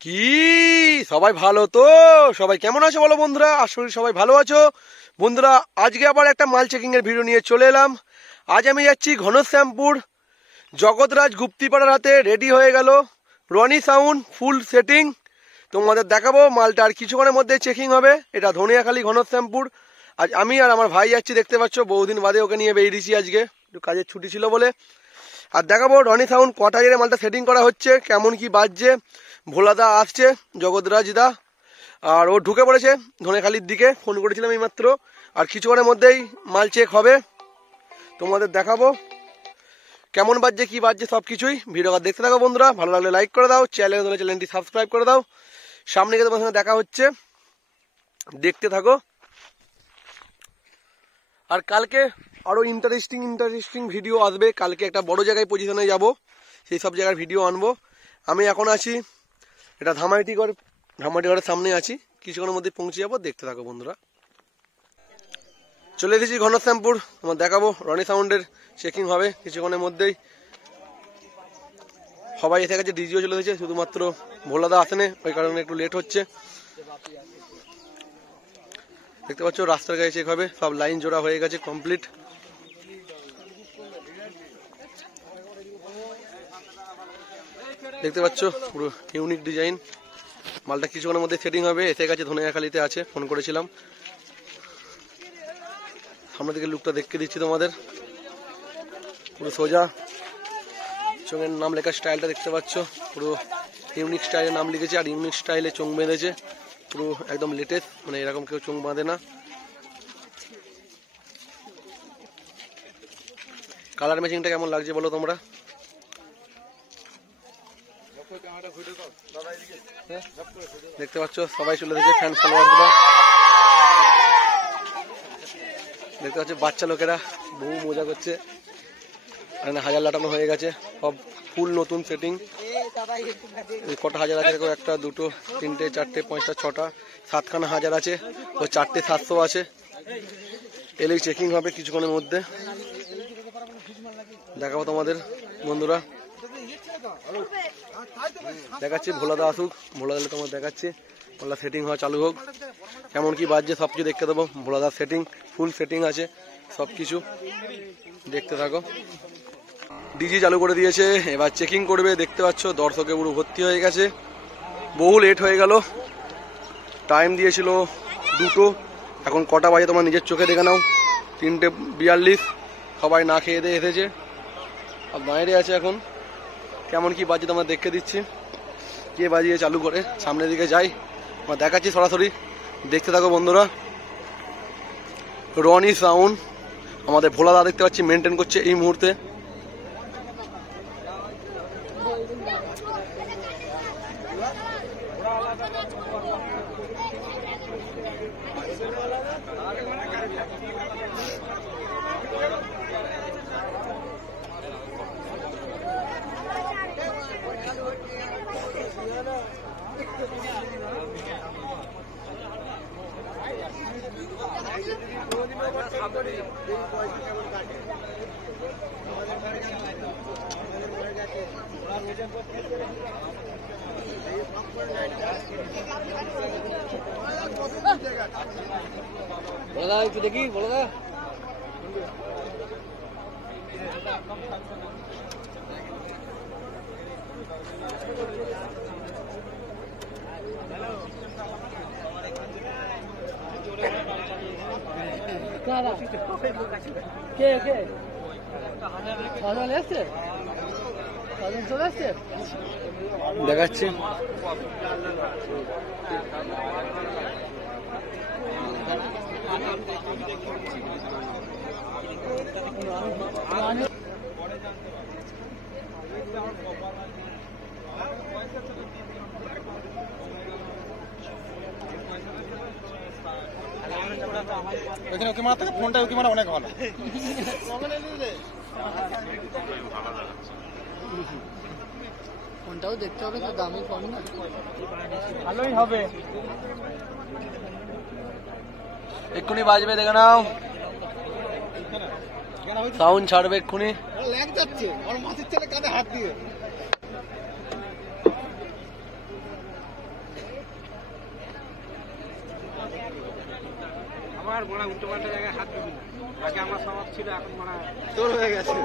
কি সবাই ভালো তো? সবাই কেমন আছো বলো বন্ধুরা? আসলে সবাই ভালো আছো বন্ধুরা। আজকে আবার একটা মাল চেকিং এর ভিডিও নিয়ে চলে এলাম। আজ আমি যাচ্ছি ঘনশ্যামপুর জগৎরাজ গুপ্তিপাড়ার হাতে। রেডি হয়ে গেল রনি সাউন্ড ফুল সেটিং। তোমাদের দেখাবো মালটা আর কিছুক্ষণের মধ্যে চেকিং হবে। এটা ধনিয়াখালী ঘনশ্যামপুর। আজ আমি আর আমার ভাই যাচ্ছি, দেখতে পাচ্ছ বহুদিন বাদে ওকে নিয়ে বেরিয়েছি। আজকে একটু কাজের ছুটি ছিল বলে। আর দেখাবো রনি সাউন্ড কটা জেরে মালটা সেটিং করা হচ্ছে, কেমন কি বাজছে। ভোলাদা আসছে, জগৎরাজ দা, আর ও ঢুকে পড়েছে ধনেখালির দিকে। ফোন করেছিলাম এই মাত্র। আর কিছুক্ষণের মধ্যেই মাল চেক হবে, তোমাদের দেখাবো কেমন বাজছে কি বাজছে সব কিছুই। ভিডিওটা দেখতে থাকো বন্ধুরা। ভালো লাগলে লাইক করে দাও, চ্যানেলটি সাবস্ক্রাইব করে দাও। সামনে গিয়ে তোমার সঙ্গে দেখা হচ্ছে, দেখতে থাকো। আর কালকে আরো ইন্টারেস্টিং ভিডিও আসবে। কালকে একটা বড় জায়গায় পজিশনে যাব, সেই সব জায়গার ভিডিও আনবো। আমি এখন আছি এটা ধামাটিগড়ের সামনে আছি। কিছুক্ষণের মধ্যে পৌঁছে যাবো, দেখতে থাকো বন্ধুরা। চলে এসেছি ঘনশ্যামপুর, তোমার দেখাবো রনি সাউন্ডের চেকিং হবে কিছুক্ষণের মধ্যেই। সবাই এসে গেছে, ডিজিও চলে এসেছে, শুধুমাত্র ভোলাদা আসেনি, ওই কারণে একটু লেট হচ্ছে। দেখতে পাচ্ছ রাস্তার গায়ে চেক হবে, সব লাইন জোড়া হয়ে গেছে কমপ্লিট। দেখতে পাচ্ছ পুরো ইউনিক ডিজাইন। মালটা কিছুক্ষণের মধ্যে সেটিং হবে। এসে গেছে, ধনিয়াখালীতে আছে, ফোন করেছিলাম। সামনের দিকে লুকটা দেখতে দিচ্ছি তোমাদের, পুরো সোজা। চোঙের নাম লেখা স্টাইলটা দেখতে পাচ্ছ, পুরো ইউনিক স্টাইলের নাম লিখেছে। আর ইউনিক স্টাইলে চোঙ বেঁধেছে, পুরো একদম লেটেস্ট, মানে এরকম কেউ চোঙ বাঁধে না। কালার ম্যাচিংটা কেমন লাগছে বলো তোমরা? দেখতে পাচ্ছ সবাই চলে এসেছে, ফ্যান ফলোয়ারগুলো দেখতে পাচ্ছ। বাচ্চা লোকেরা বহু মজা করছে, হাজার লাটানো হয়ে গেছে, সব ফুল নতুন সেটিং। কটা হাজার আছে দেখো, একটা দুটো তিনটে চারটে পাঁচটা ছটা সাতখানা হাজার আছে, ও চারটে 700 আছে। এলেই চেকিং হবে কিছুক্ষণের মধ্যে, দেখাবো তোমাদের বন্ধুরা। দেখাচ্ছি ভোলাদা আসুক, ভোলাদা তোমার দেখাচ্ছি। ভোলা সেটিং হওয়া চালু হোক, কেমন কি বাজছে সব কিছু দেখতে দেবো। ভোলাদা সেটিং ফুল সেটিং আছে, সব কিছু দেখতে থাকো। ডিজি চালু করে দিয়েছে, এবার চেকিং করবে। দেখতে পাচ্ছ দর্শকে পুরো ভর্তি হয়ে গেছে। বহু লেট হয়ে গেল, টাইম দিয়েছিল 2টো, এখন কটা বাজে তোমার নিজের চোখে দেখে নাও, 3:42। সবাই না খেয়ে দিয়ে এসেছে, আর বাইরে আছে এখন। কেমন কি বাজছে তোমার দেখে দিচ্ছি, কে বাজিয়ে চালু করে। সামনের দিকে যাই, আমরা দেখাচ্ছি সরাসরি, দেখতে থাকো বন্ধুরা। রনি সাউন্ড আমাদের ভোলাদা দেখতে পাচ্ছি মেনটেন করছে এই মুহূর্তে। বলো একটু দেখি, বলো দা। দেখাচ্ছি ওকে মারা থেকে ফোনটা ওকে মারা অনেক ভালো। ফোনটাও দেখতে হবে, তো দামি ফোন না, ভালোই হবে। এক্ষুনি বাজবে, দেখে নাও। সাউন্ড ছাড়বে এক্ষুনি। ল্যাগ যাচ্ছে আমার মাথার ছেলে কাঁধে হাত দিয়ে। ছাড় মারা উল্টো পাল্টা জায়গায় হাত দিবি না। আগে আমার স্বভাব ছিল, এখন মারা তোর হয়ে গেছে।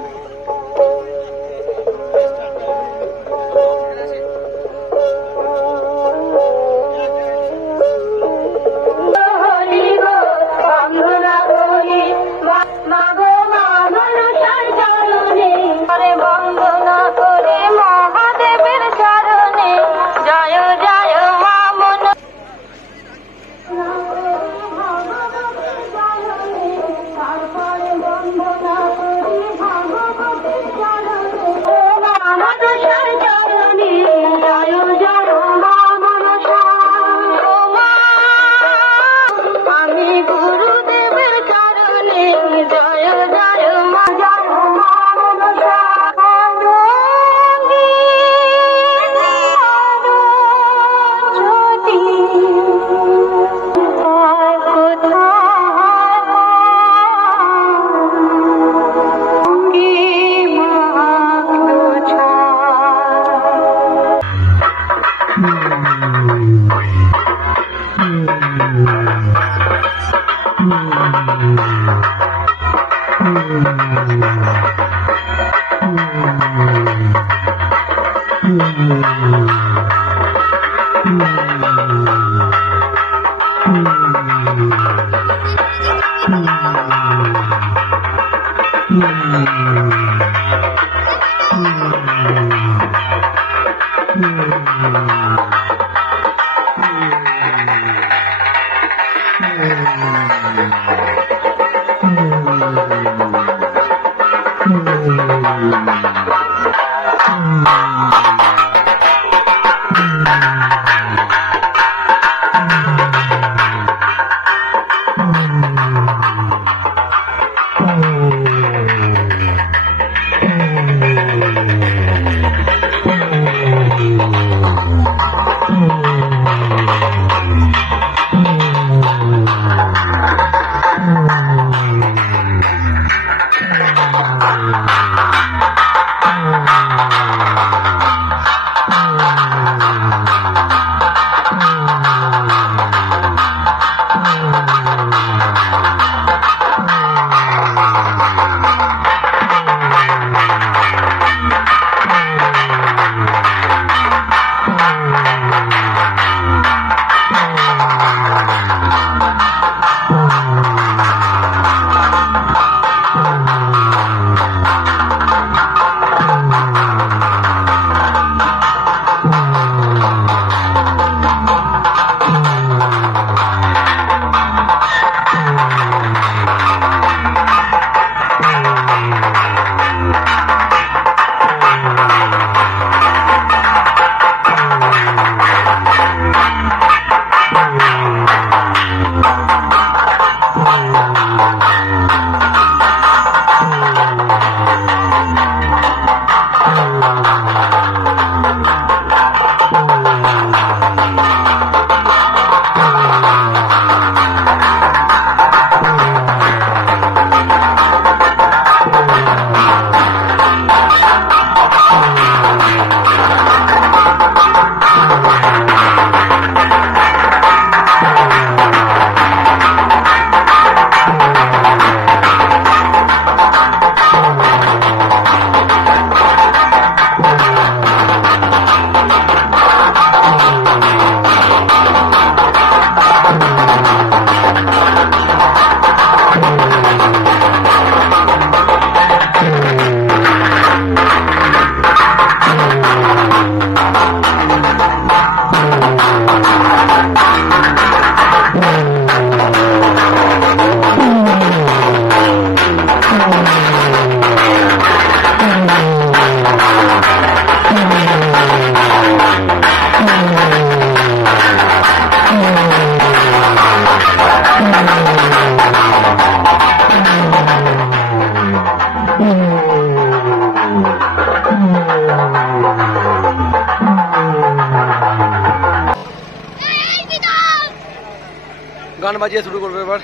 গান বাজিয়ে শুরু করবে এবার।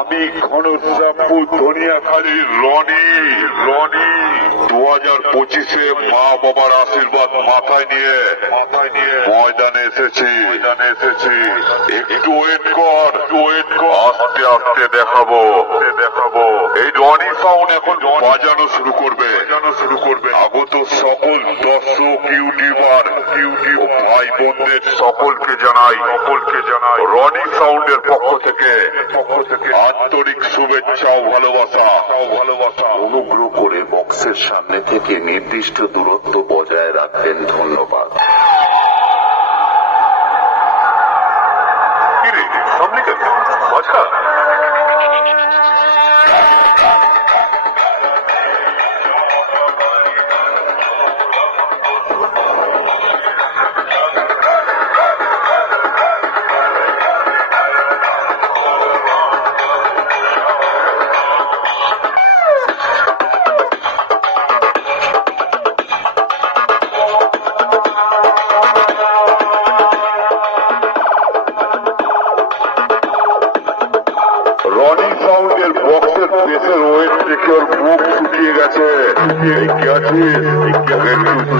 আমি ঘনশ্যামপুর ধনিয়াখালীর রনি 2025-এ মা বাবার আশীর্বাদ মাথায় নিয়ে ময়দানে এসেছি। একটু ওয়েট কর আস্তে আস্তে দেখাবো। এই রনি সাউন্ড এখন বাজানো শুরু করবে। আগত সকল দর্শক ইউটিউবার ও ভাই বোনদের সকলকে জানাই রনি সাউন্ডের পক্ষ থেকে আন্তরিক শুভেচ্ছা ও ভালোবাসা। অনুগ্রহ করে বক্সের সামনে থেকে নির্দিষ্ট দূরত্ব বজায় রাখবেন। ধন্যবাদ। রনি সাউন্ডের বক্সের বেসের ওয়েট দেখে ওর মুখ শুকিয়ে গেছে। কি আছিস? একটু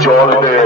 জল দে।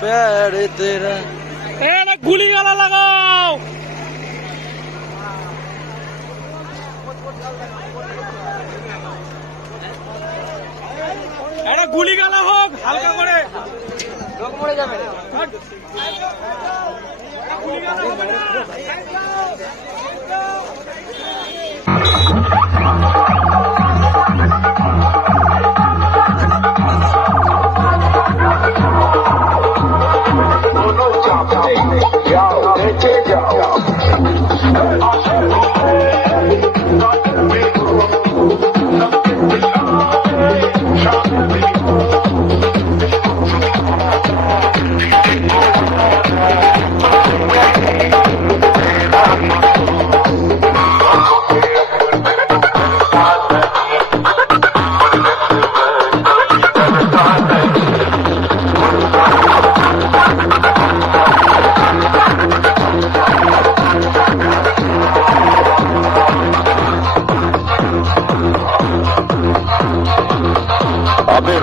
प्यार तेरा। গুলি গালা লাগাও। একটা গুলি গালা হোক হালকা করে, লোক মরে যাবে। গুলি গালা হবে না।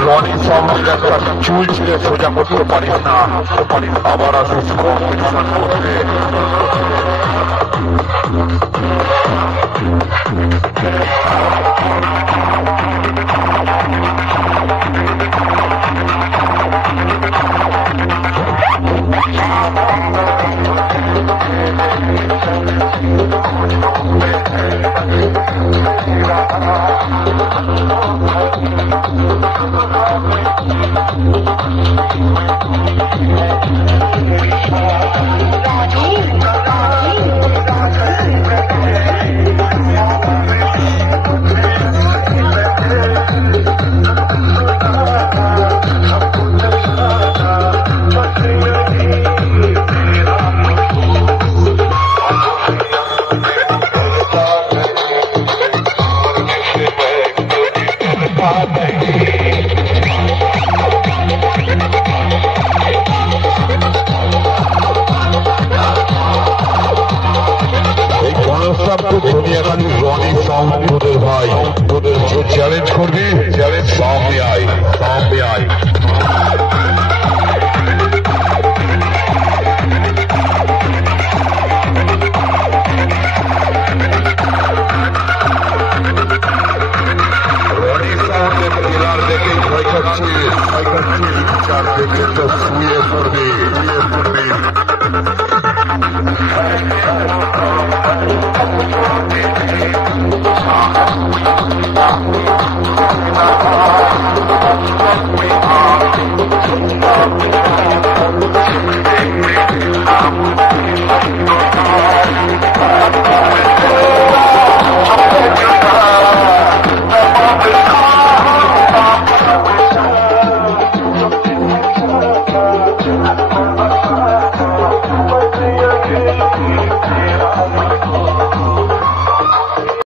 রনি সাউন্ডের একটা চুল ছিঁড়ে সোজা করতে পারিস না, আবার আসিস কম্পিটিশন করতে। রনি সাউন্ড তোদের ভাই, তোদের চ্যালেঞ্জ করবি, চ্যালেঞ্জ সামনে আয়, সামনে আয়। রনি সাউন্ডের খেলার দেখে ভয় খাচ্ছিস, চার দেখে তো শুয়ে পড়বি, শুয়ে পড়বি। I'm